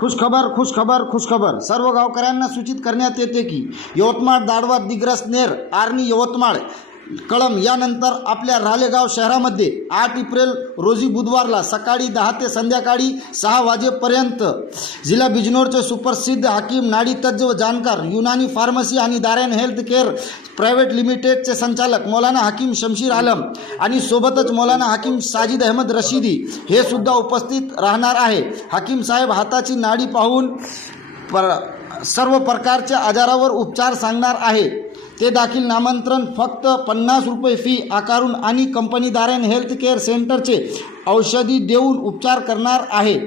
खुशखबर सर्व गावकऱ्यांना सूचित करण्यात येते की यवतमाळ, दाडवा, दिग्रस, नेर, आर्णी, यवतमाळ, कळंब यानंतर आपल्या रालेगाव शहरामध्ये 8 एप्रिल रोजी बुधवारला सकाळी 10 ते संध्याकाळी 6 वाजेपर्यंत जिल्हा बिजनौरचे सुप्रसिद्ध हाकीम, नाडी तज्ज्ञ व जाणकार, युनानी फार्मसी आणि दारेन हेल्थ केअर प्रायव्हेट लिमिटेडचे संचालक मौलाना हाकीम शमशीर आलम आणि सोबतच मौलाना हाकीम साजिद अहमद रशिदी हे सुद्धा उपस्थित राहणार आहे। हाकीम साहेब हाताची नाडी पाहून सर्व प्रकारच्या आजारावर उपचार सांगणार आहे। ते देखील नामांतरण फक्त 50 रुपये फी आकारून आणि कंपनी दारेन हेल्थ केअर सेंटरचे औषधी देऊन उपचार करणार आहे।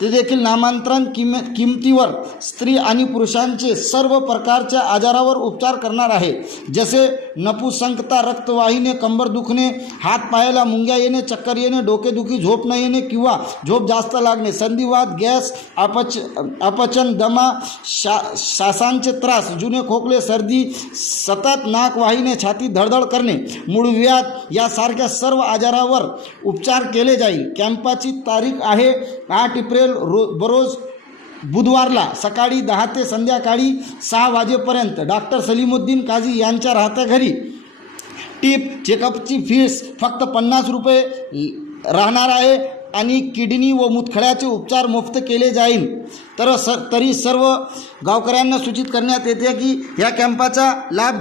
ते देखील नामांतरण किमतीवर स्त्री आणि पुरुषांचे सर्व प्रकारच्या आजारावर उपचार करणार आहे, जसे नपुसंकता, रक्तवाहिनी, कंबर दुखणे, हात पायाला मुंग्या येणे, चक्कर येणे, डोकेदुखी, झोप न येणे किंवा झोप जास्त लागणे, संधिवात, गॅस, अपचन, दमा, श्वासांचे त्रास, जुने खोकले, सर्दी, सतत नाक वाहिने, छाती धडधड करणे, मूळव्याध यासारख्या सर्व आजारावर उपचार केले जाईल। कॅम्पाची तारीख आहे 8 एप्रिल बरोज बुधवारला सकाळी 10 ते संध्याकाळी 6 वाजेपर्यंत डॉक्टर सलीमुद्दीन काझी यांच्या राहत्या घरी। टिप चेकअपची फीस फक्त 50 रुपये राहणार आहे आणि किडनी व मुतखड्याचे उपचार मुफ्त केले जाईल। तरी सर्व गावकऱ्यांना सूचित करण्यात येते की या कॅम्पाचा लाभ